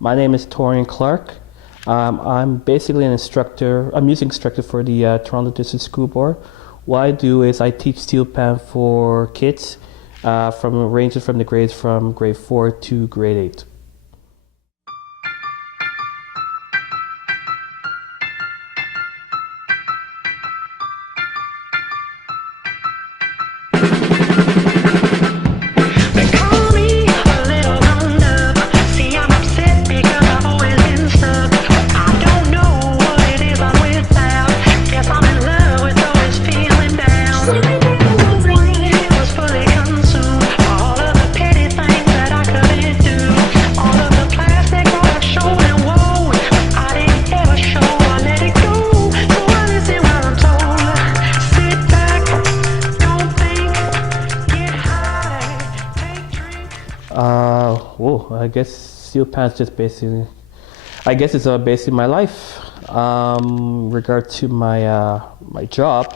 My name is Torian Clark. I'm basically an instructor, a music instructor for the Toronto District School Board. What I do is I teach steel pan for kids from ranges from the grades from grade 4 to grade 8. I guess steel pans just basically, I guess it's basically my life. Regard to my job,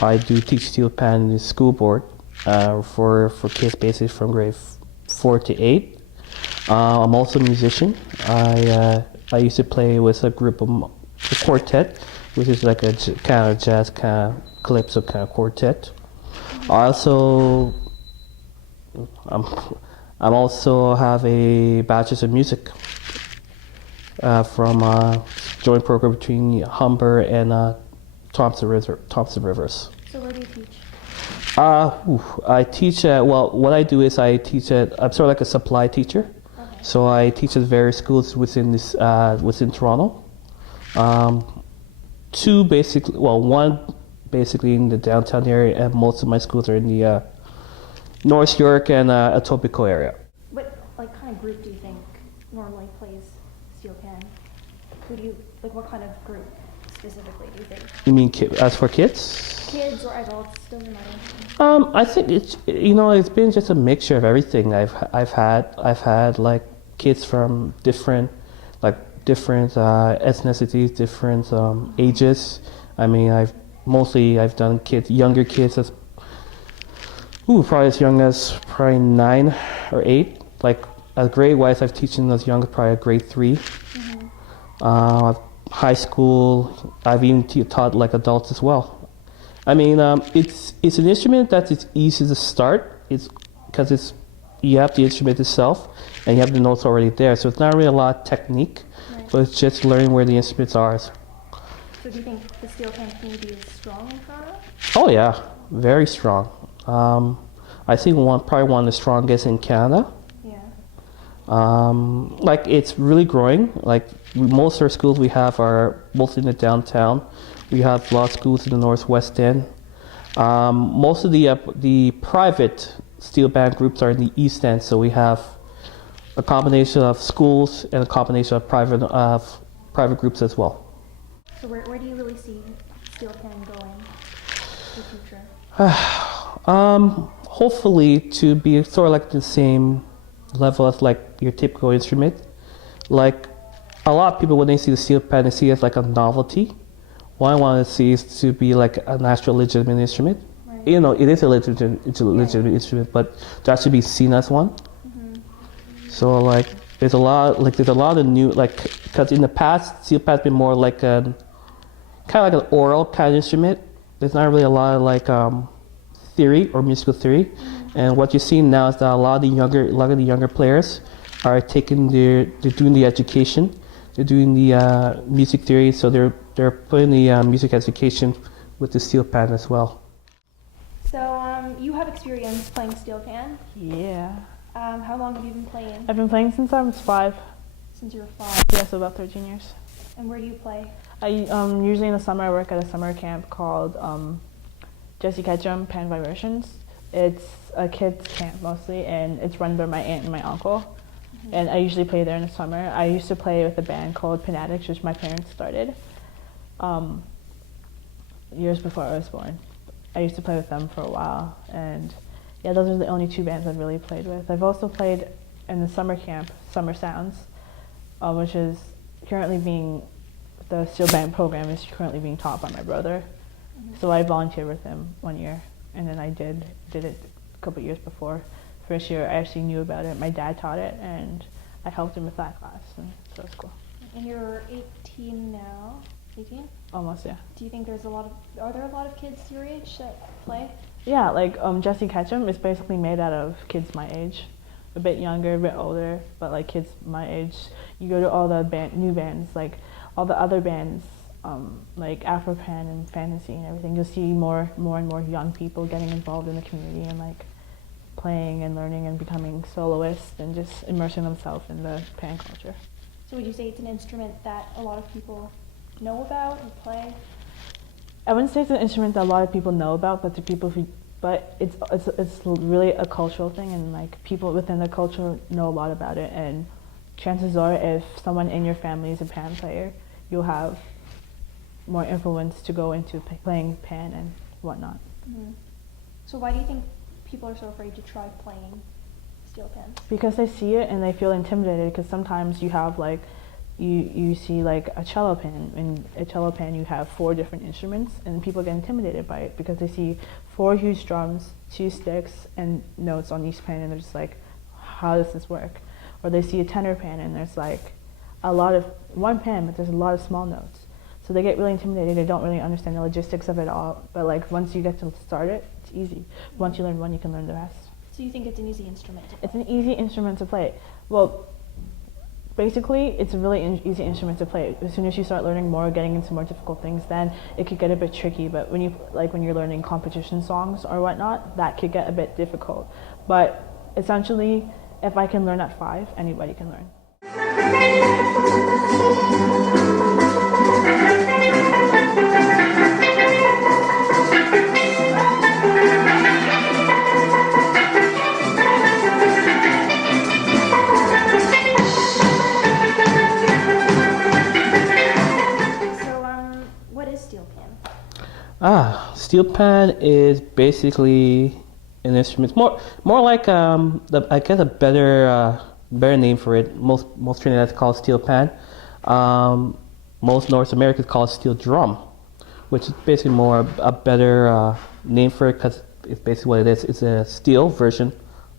I do teach steel pan in the school board for kids basically from grade 4 to 8. I'm also a musician. I used to play with a group of a quartet, which is like a kind of jazz, kind of calypso kind of quartet. I also I'm also have a bachelor's of music from a joint program between Humber and Thompson Rivers. So where do you teach? I teach what I do is I teach I'm sort of like a supply teacher. Okay. So I teach at various schools within Toronto. One basically in the downtown area, and most of my schools are in the North York and Etobicoke area. What kind of group do you think normally plays steel pan? What kind of group specifically do you think? You mean as for kids? Kids or adults, doesn't matter. I think it's been just a mixture of everything. I've had like kids from different ethnicities, different ages. I mean, I've done younger kids as probably as young as probably 9 or 8. Like at grade wise, I've teaching as young as probably at grade 3. Mm-hmm. High school, I've even taught like adults as well. I mean, it's an instrument that is easy to start. It's because you have the instrument itself and you have the notes already there, so it's not really a lot of technique, right. But it's just learning where the instruments are. So do you think the steel pan community is strong in Toronto? Oh yeah, very strong. I think probably one of the strongest in Canada. Yeah. It's really growing. Like most of our schools we have are mostly in the downtown. We have a lot of schools in the northwest end. Most of the private steel band groups are in the east end. So we have a combination of schools and a combination of private groups as well. So where do you really see steel pan going in the future? Hopefully to be sort of like the same level as like your typical instrument. Like a lot of people when they see the steel pan, they see it as like a novelty. What I want to see is to be like an actual legitimate instrument. Right. It is a legitimate instrument, but to actually be seen as one. Mm-hmm. So there's a lot of new because in the past steel pan has been more like kind of like an oral kind of instrument. There's not really a lot of theory or musical theory, mm-hmm. And what you're seeing now is that a lot of the younger players are they're doing the education, they're doing the music theory, so they're putting the music education with the steel pan as well. So you have experience playing steel pan? Yeah. How long have you been playing? I've been playing since I was 5. Since you were 5? Yeah, so about 13 years. And where do you play? I usually in the summer I work at a summer camp called Jesse Ketchum Pan Vibrations. It's a kids camp mostly, and it's run by my aunt and my uncle. Mm-hmm. And I usually play there in the summer. I used to play with a band called Fanatics, which my parents started years before I was born. I used to play with them for a while, and yeah, those are the only 2 bands I've really played with. I've also played in the summer camp, Summer Sounds, which is currently the steel band program is currently being taught by my brother. Mm-hmm. So I volunteered with him 1 year, and then I did it a couple years before. First year I actually knew about it. My dad taught it, and I helped him with that class, and so it's cool. And you're 18 now. 18? Almost, yeah. Do you think are there a lot of kids your age that play? Yeah, like Jesse Ketchum is basically made out of kids my age, a bit younger, a bit older, but like kids my age. You go to all the new bands, like all the other bands, like Afropan and Fantasy and everything. You'll see more and more young people getting involved in the community and like playing and learning and becoming soloists and just immersing themselves in the pan culture. So would you say it's an instrument that a lot of people know about and play? I wouldn't say it's an instrument that a lot of people know about, but it's really a cultural thing, and like people within the culture know a lot about it. And chances are, if someone in your family is a pan player, you'll have more influence to go into playing pan and whatnot. Mm-hmm. So why do you think people are so afraid to try playing steel pans? Because they see it and they feel intimidated. Because sometimes you have like you see like a cello pan. In a cello pan you have 4 different instruments, and people get intimidated by it because they see 4 huge drums, 2 sticks, and notes on each pan, and they're just like, how does this work? Or they see a tenor pan and there's like a lot of one pan, but there's a lot of small notes. So they get really intimidated. They don't really understand the logistics of it all. But like once you get to start it, it's easy. Once you learn one, you can learn the rest. So you think it's an easy instrument to play? It's an easy instrument to play. Well, basically, it's a really easy instrument to play. As soon as you start learning more, getting into more difficult things, then it could get a bit tricky. But when you're learning competition songs or whatnot, that could get a bit difficult. But essentially, if I can learn at 5, anybody can learn. What is steel pan? Steel pan is basically an instrument, more like I guess a better name for it. Most Trinidadians call it steel pan. Most North Americans call it steel drum, which is basically more a better name for it because it's basically what it is. It's a steel version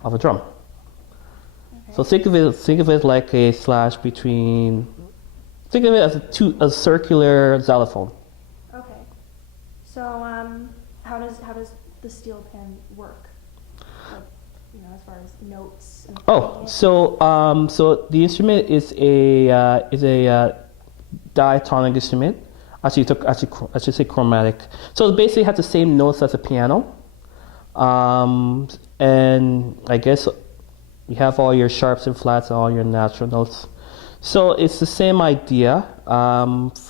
of a drum. Okay. So think of it like a slash between. Think of it as a circular xylophone. Okay. So how does the steel pan work? Like, as far as notes and playing it? So the instrument is a diatonic instrument. I should say chromatic. So it basically has the same notes as a piano. And I guess you have all your sharps and flats and all your natural notes. So it's the same idea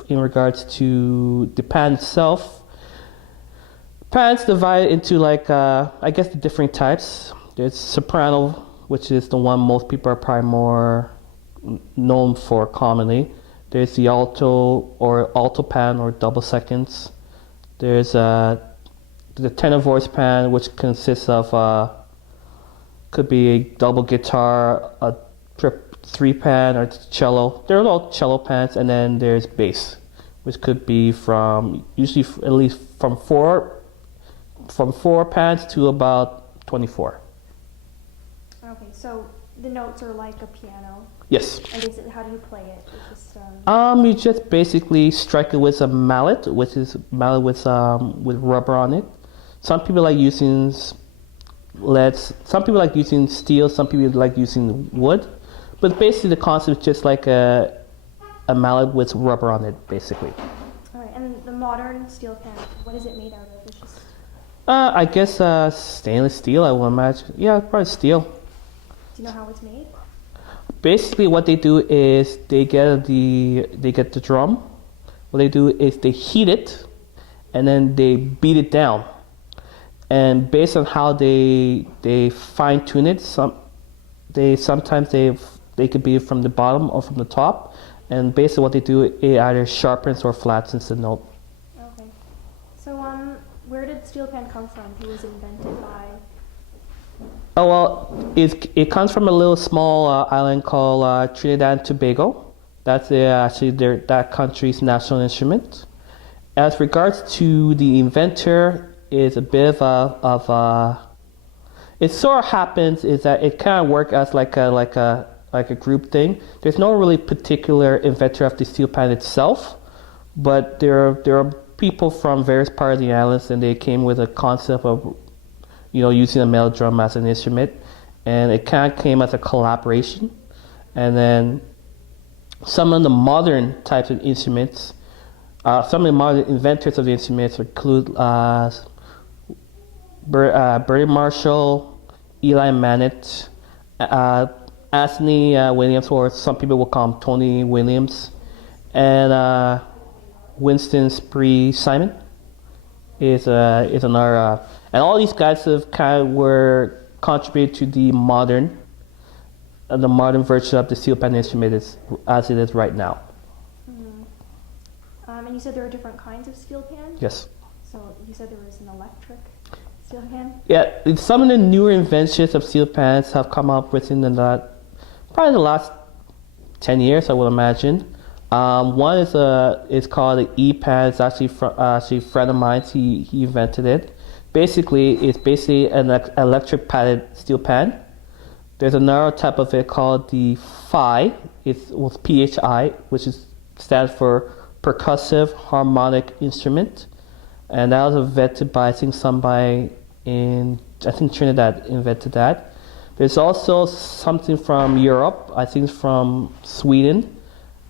in regards to the pan itself. Pan's divided into I guess the different types. There's soprano, which is the one most people are probably more known for commonly. There's the alto pan or double seconds. There's the tenor voice pan, which consists of could be a double guitar, a 3-pan, or cello. They're all cello pans, and then there's bass, which could be usually at least from 4 pans to about 24. Okay, so the notes are like a piano. Yes. And how do you play it? It's just, You just basically strike it with a mallet, which is mallet with rubber on it. Some people like using leads. Some people like using steel. Some people like using wood. But basically, the concept is just like a mallet with rubber on it, basically. all right, and the modern steel pan, what is it made out of? It's just I guess stainless steel, I would imagine. Yeah, probably steel. Do you know how it's made? Basically, what they do is they get the drum. What they do is they heat it, and then they beat it down. And based on how they fine tune it, sometimes they could be from the bottom or from the top. And basically, what they do, it either sharpens or flattens the note. Okay. So where did steel pan come from? Who was invented by? Oh well, it comes from a little small island called Trinidad and Tobago. That's that country's national instrument. As regards to the inventor, is a bit of it sort of happens is that it kind of worked as like a like a group thing. There's no really particular inventor of the steel pan itself, but there are people from various parts of the islands, and they came with a concept of, using a metal drum as an instrument, and it kind of came as a collaboration. And then some of the modern types of instruments, some of the modern inventors of the instruments include Bertie Marshall, Eli Mannett, Anthony Williams, or some people will call him Tony Williams, and Winston Spree Simon is another, and all these guys have kind of were contributed to the modern version of the steel pan instrument as it is right now. And you said there are different kinds of steel pans? Yes. So you said there was an electric steel pan? Yeah, some of the newer inventions of steel pans have come up within probably the last 10 years, I would imagine. One is called the E-pan. It's actually a friend of mine. He invented it. Basically, it's an electric padded steel pan. There's another type of it called the PHI. It's with PHI, which stands for Percussive Harmonic Instrument, and that was invented by somebody in Trinidad invented that. There's also something from Europe. I think it's from Sweden.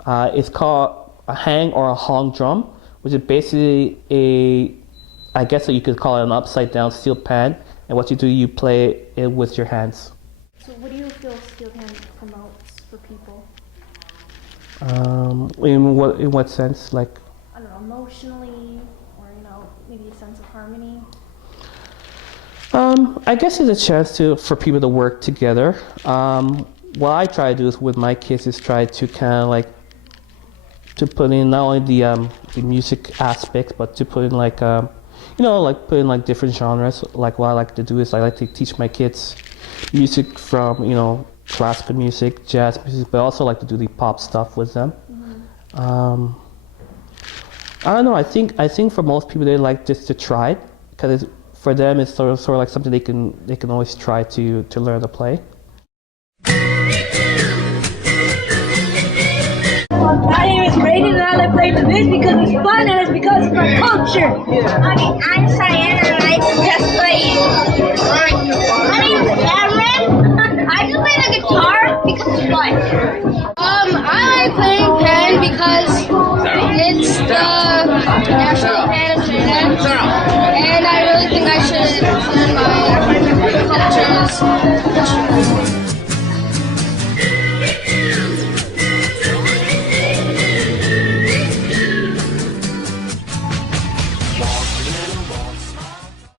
It's called a hang or a hong drum, which is basically I guess you could call it an upside down steel pan. And what you do, you play it with your hands. So what do you feel steel pan promotes for people? In what sense? Like, I don't know, emotionally, or maybe a sense of harmony. I guess it's a chance for people to work together. What I try to do is with my kids is try to kind of to put in not only the music aspects, but to put in put in different genres. Like what I like to do is I like to teach my kids music from classical music, jazz music, but I also like to do the pop stuff with them. Mm-hmm. I don't know. I think for most people they like just to try it because for them it's sort of like something they can always try to learn to play. My name is Brayden and I like playing for this because it's fun and it's because it's our culture. Okay, I'm Cheyenne and I just play. My name is Cameron. I just play the guitar because it's fun.